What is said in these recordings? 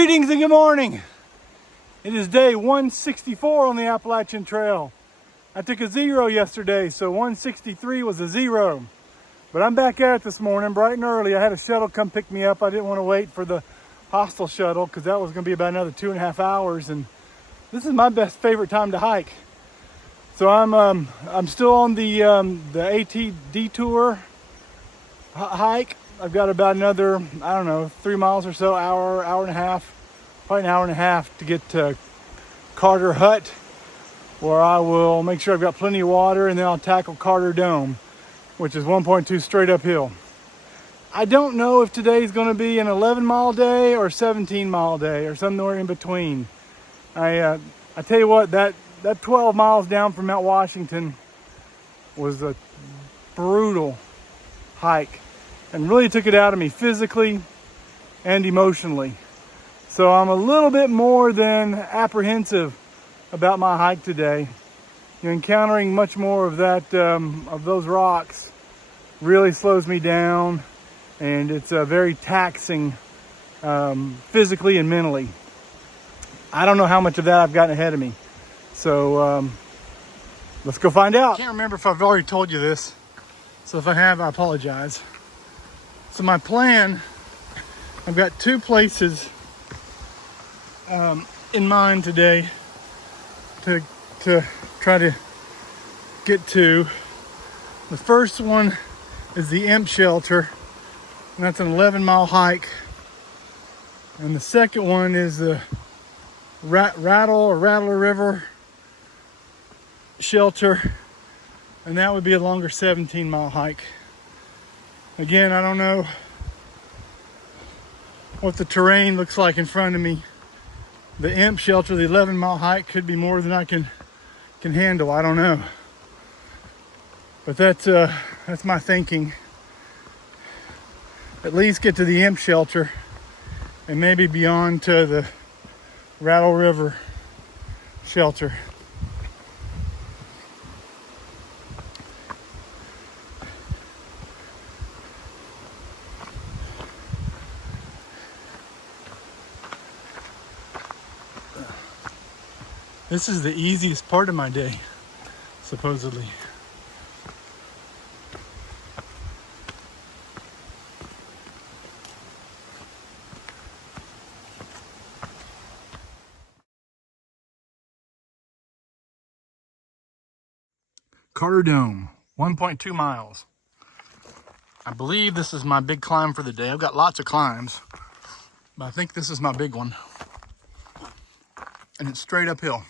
Greetings and good morning. It is day 164 on the Appalachian Trail. I took a 0 yesterday, so 163 was a 0. But I'm back at it this morning, bright and early. I had a shuttle come pick me up. I didn't want to wait for the hostel shuttle because that was going to be about another 2.5 hours. And this is my favorite time to hike. So I'm still on the AT detour hike. I've got about another, 3 miles or so, hour and a half, probably an hour and a half to get to Carter Hut, where I will make sure I've got plenty of water, and then I'll tackle Carter Dome, which is 1.2 straight uphill. I don't know if today's going to be an 11-mile day or 17-mile day or somewhere in between. I tell you what, that 12 miles down from Mount Washington was a brutal hike and really took it out of me physically and emotionally. So I'm a little bit more than apprehensive about my hike today. You're encountering much more of that, of those rocks really slows me down, and it's very taxing physically and mentally. I don't know how much of that I've gotten ahead of me. So let's go find out. I can't remember if I've already told you this. So if I have, I apologize. So my plan, I've got two places in mind today to try to get to. The first one is the Mt Shelter, and that's an 11-mile hike. And the second one is the Rattle River Shelter, and that would be a longer 17-mile hike. Again, I don't know what the terrain looks like in front of me. The Mt Shelter, the 11-mile hike, could be more than I can handle. I don't know. But that's my thinking. At least get to the Mt Shelter and maybe beyond to the Rattle River Shelter. This is the easiest part of my day, supposedly. Carter Dome, 1.2 miles. I believe this is my big climb for the day. I've got lots of climbs, but I think this is my big one. And it's straight uphill.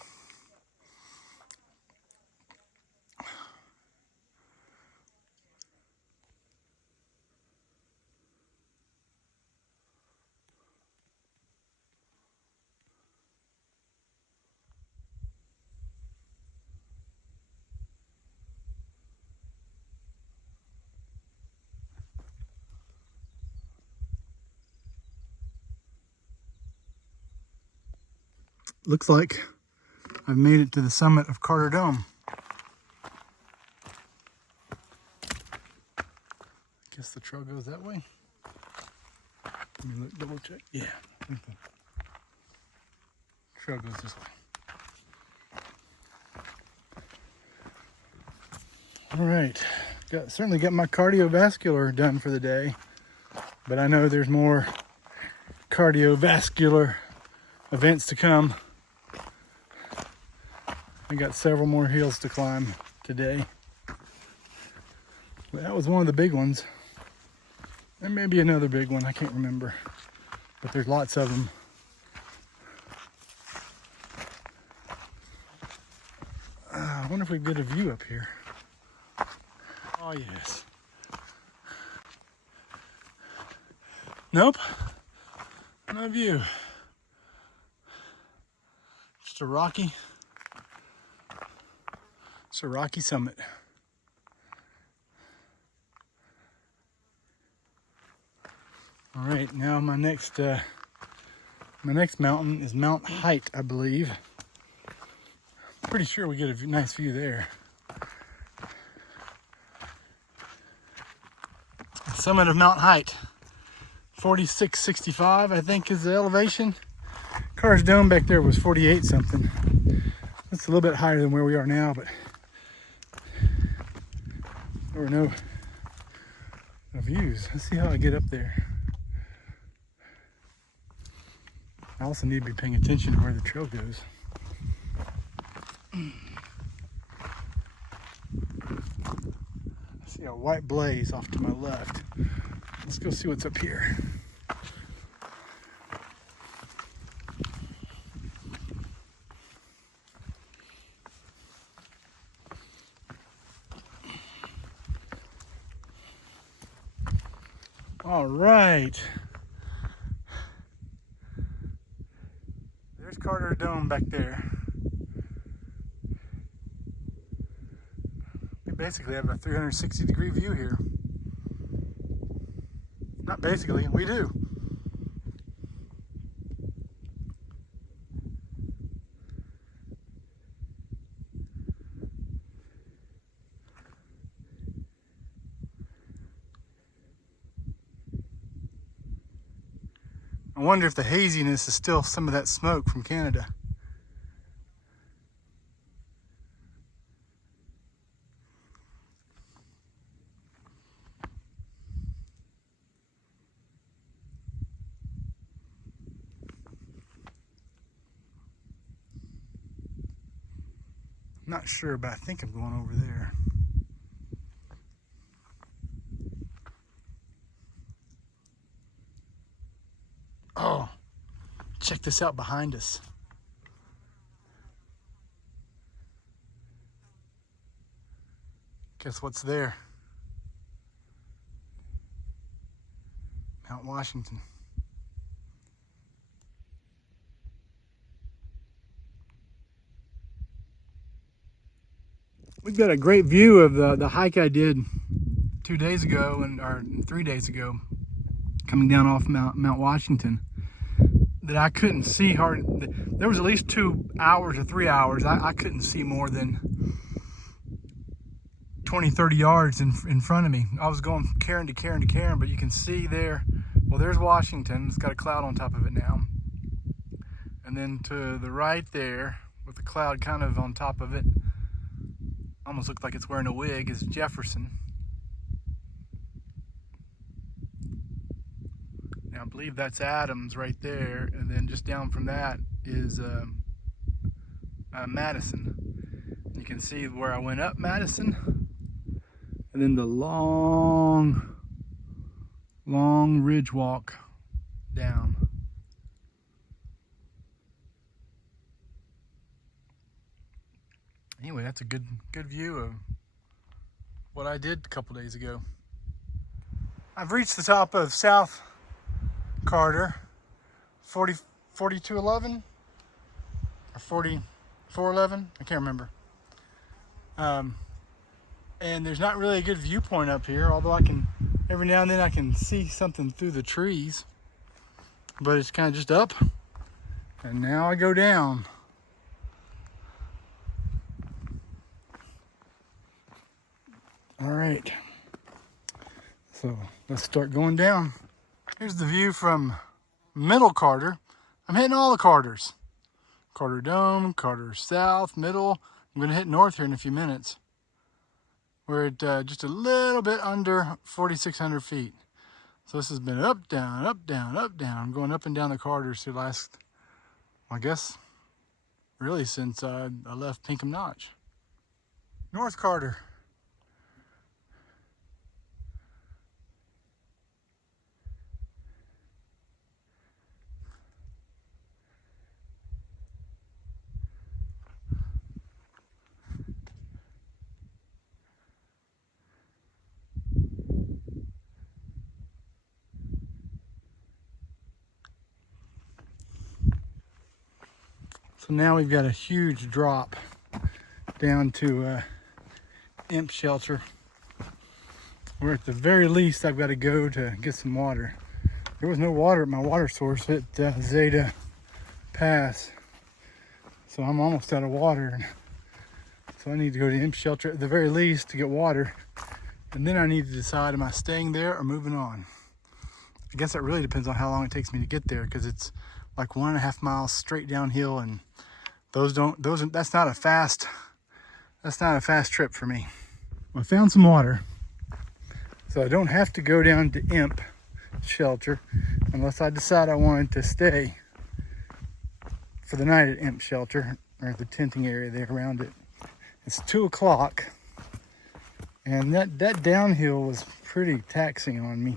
Looks like I've made it to the summit of Carter Dome. I guess the trail goes that way. Let me double check. Yeah, I think the trail goes this way. All right, certainly got my cardiovascular done for the day, but I know there's more cardiovascular events to come. I got several more hills to climb today. That was one of the big ones. There may be another big one, I can't remember. But there's lots of them. I wonder if we get a view up here. Oh yes. Nope, no view. Just a rocky summit. All right, now my next mountain is Mount Height, I believe. Pretty sure we get a nice view there. Summit of Mount Height, 4665, I think is the elevation. Carter's Dome back there was 48 something. It's a little bit higher than where we are now, but there were no views. Let's see how I get up there. I also need to be paying attention to where the trail goes. I see a white blaze off to my left. Let's go see what's up here. All right. There's Carter Dome back there. We basically have a 360-degree view here. Not basically, we do. I wonder if the haziness is still some of that smoke from Canada. I'm not sure, but I think I'm going over there. Oh, check this out behind us. Guess what's there? Mount Washington. We've got a great view of the hike I did 2 days ago, or 3 days ago, coming down off Mount Washington, that I couldn't see hard. There was at least 2 hours or 3 hours. I couldn't see more than 20, 30 yards in front of me. I was going cairn to cairn to cairn, but you can see there, well, there's Washington. It's got a cloud on top of it now. And then to the right there, with the cloud kind of on top of it, almost looked like it's wearing a wig, is Jefferson. Now I believe that's Adams right there, and then just down from that is Madison. You can see where I went up Madison, and then the long ridge walk down. Anyway, that's a good view of what I did a couple days ago. I've reached the top of South Carter, 4211 or 4411, I can't remember. And there's not really a good viewpoint up here, although I can, every now and then I can see something through the trees, but it's kind of just up, and now I go down. All right, so let's start going down. Here's the view from Middle Carter. I'm hitting all the Carters. Carter Dome, Carter South, Middle. I'm gonna hit North here in a few minutes. We're at just a little bit under 4,600 feet. So this has been up, down, up, down, up, down. Going up and down the Carters the last, I guess, really since I left Pinkham Notch. North Carter. So now we've got a huge drop down to Imp Shelter, where at the very least I've got to go to get some water. There was no water at my water source at Zeta Pass, so I'm almost out of water. So I need to go to Imp Shelter at the very least to get water, and then I need to decide, am I staying there or moving on? I guess that really depends on how long it takes me to get there, because it's like 1.5 miles straight downhill, and that's not a fast trip for me. I found some water, so I don't have to go down to Imp Shelter unless I decide I wanted to stay for the night at Imp Shelter, or the tenting area there around it. It's 2 o'clock, and that downhill was pretty taxing on me,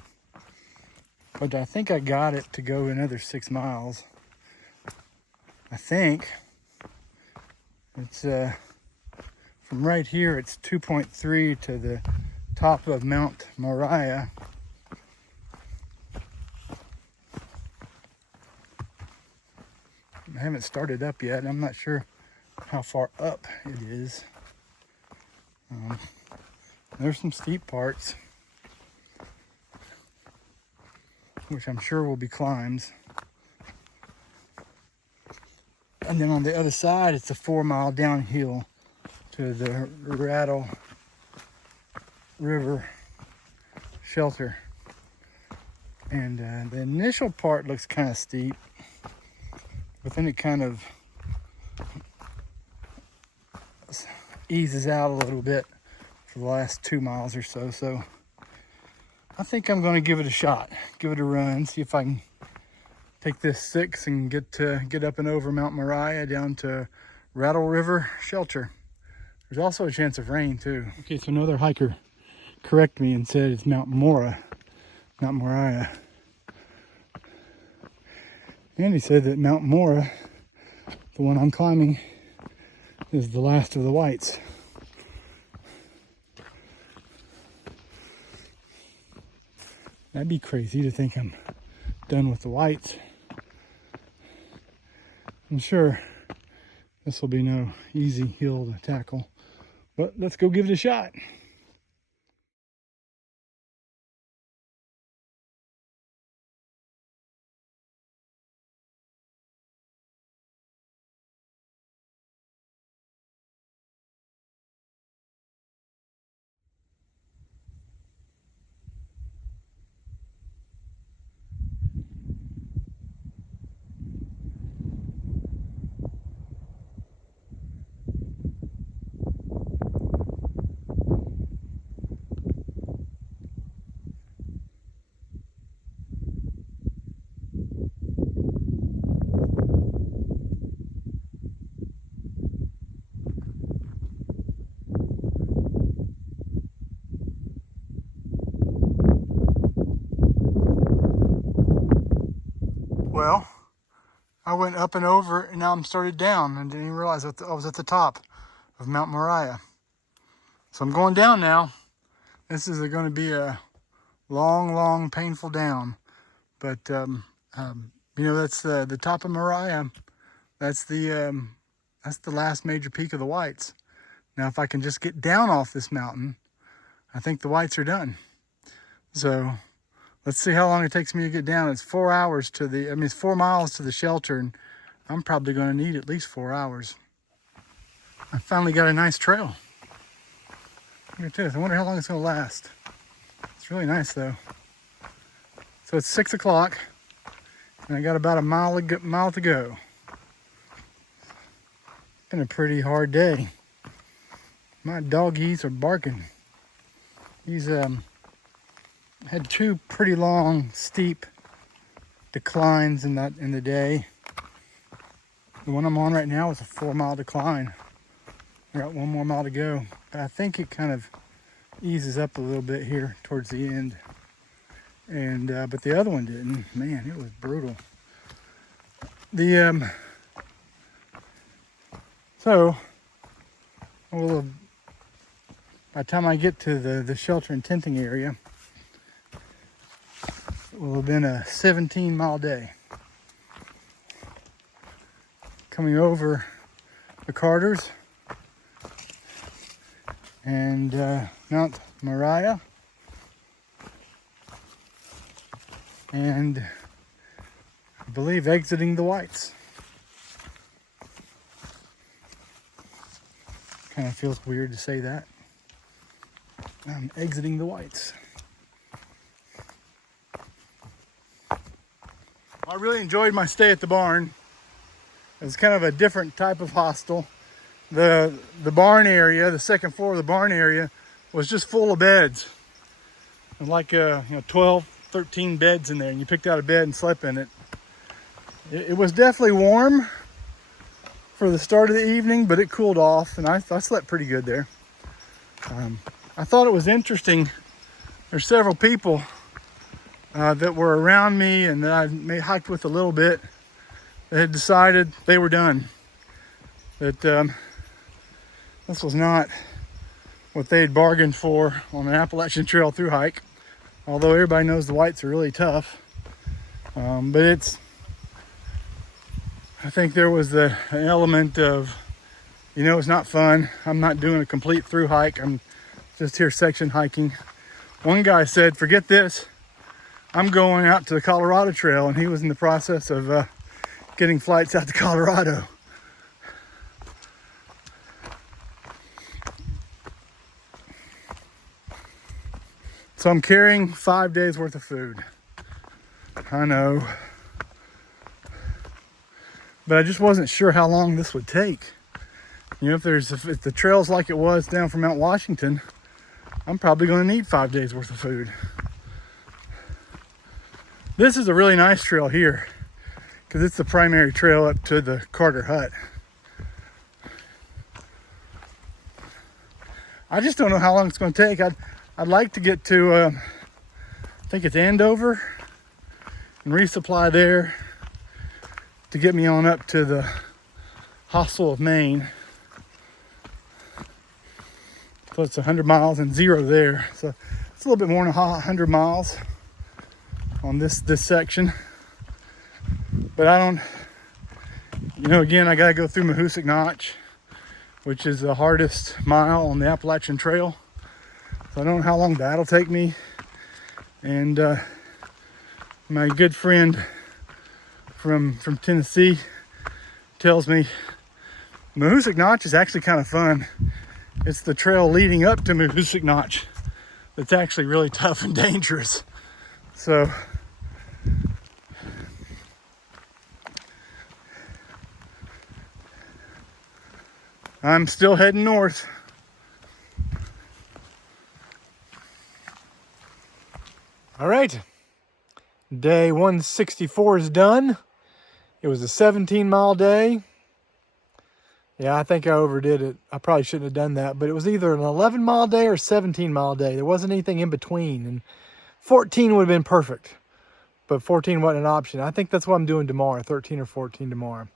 but I think I got it to go another 6 miles. I think it's from right here, it's 2.3 to the top of Mount Moriah. I haven't started up yet. I'm not sure how far up it is. There's some steep parts, which I'm sure will be climbs. And then on the other side, it's a 4-mile downhill to the Rattle River shelter. And the initial part looks kind of steep, but then it kind of eases out a little bit for the last 2 miles or so. So I think I'm going to give it a shot, give it a run, see if I can take this 6 and get up and over Mount Moriah down to Rattle River shelter. There's also a chance of rain too. Okay, so another hiker corrected me and said it's Mount Moriah, not Moriah. And he said that Mount Moriah, the one I'm climbing, is the last of the whites. That'd be crazy to think I'm done with the whites. I'm sure this will be no easy hill to tackle, but let's go give it a shot. Well, I went up and over, and now I'm started down, and didn't even realize that I was at the top of Mount Moriah. So I'm going down now. This is going to be a long, painful down. But you know, that's the top of Moriah. That's the last major peak of the whites. Now, if I can just get down off this mountain, I think the whites are done. So let's see how long it takes me to get down. It's 4 hours to the, it's 4 miles to the shelter, and I'm probably going to need at least 4 hours. I finally got a nice trail. Look at this. I wonder how long it's going to last. It's really nice though. So it's 6 o'clock, and I got about a mile to go. It's been a pretty hard day. My doggies are barking. He's had 2 pretty long, steep declines in the day. The one I'm on right now is a 4-mile decline. I got 1 more mile to go, but I think it kind of eases up a little bit here towards the end. And but the other one didn't. Man, it was brutal. So by the time I get to the shelter and tenting area, it will have been a 17-mile day. Coming over the Carters and Mount Moriah, and I believe exiting the whites. Kind of feels weird to say that. I'm exiting the whites. I really enjoyed my stay at the barn. It's kind of a different type of hostel. The barn area, the second floor of the barn area, was just full of beds. And like 12, 13 beds in there, and you picked out a bed and slept in it. It was definitely warm for the start of the evening, but it cooled off, and I slept pretty good there. I thought it was interesting. There's several people that were around me and that I hiked with a little bit that had decided they were done. That this was not what they had bargained for on an Appalachian Trail through hike. Although everybody knows the whites are really tough. But I think there was an element of, it's not fun. I'm not doing a complete through hike. I'm just here section hiking. One guy said, forget this. I'm going out to the Colorado Trail, and he was in the process of getting flights out to Colorado. So I'm carrying 5 days worth of food. I know. But I just wasn't sure how long this would take. If the trail's like it was down from Mount Washington, I'm probably going to need 5 days worth of food. This is a really nice trail here because it's the primary trail up to the Carter hut. I just don't know how long it's going to take. I'd like to get to, I think it's Andover, and resupply there to get me on up to the hostel of Maine. So it's 100 miles and 0 there. So it's a little bit more than 100 miles on this section. But I don't, again, I gotta go through Mahoosic Notch, which is the hardest mile on the Appalachian Trail. So I don't know how long that'll take me. And my good friend from Tennessee tells me Mahoosic Notch is actually kind of fun. It's the trail leading up to Mahoosic Notch that's actually really tough and dangerous. So I'm still heading north. All right, day 164 is done. It was a 17-mile day. Yeah, I think I overdid it. I probably shouldn't have done that, but it was either an 11-mile day or 17-mile day. There wasn't anything in between, and 14 would have been perfect, but 14 wasn't an option. I think that's what I'm doing tomorrow, 13 or 14 tomorrow.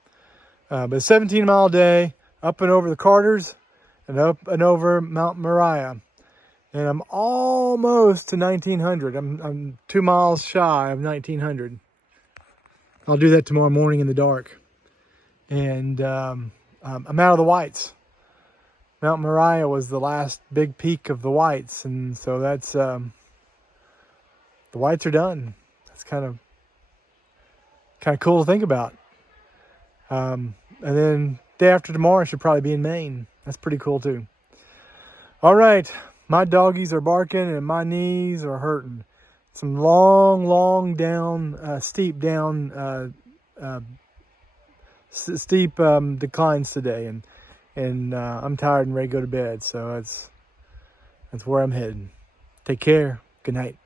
But a 17-mile day, up and over the Carters and up and over Mount Moriah. And I'm almost to 1900. I'm 2 miles shy of 1900. I'll do that tomorrow morning in the dark. And I'm out of the whites. Mount Moriah was the last big peak of the whites. And so that's, the whites are done. That's kind of cool to think about. And then day after tomorrow I should probably be in Maine. That's pretty cool too. All right. My doggies are barking and my knees are hurting. Some long down, steep declines today, and I'm tired and ready to go to bed. So that's where I'm heading. Take care. Good night.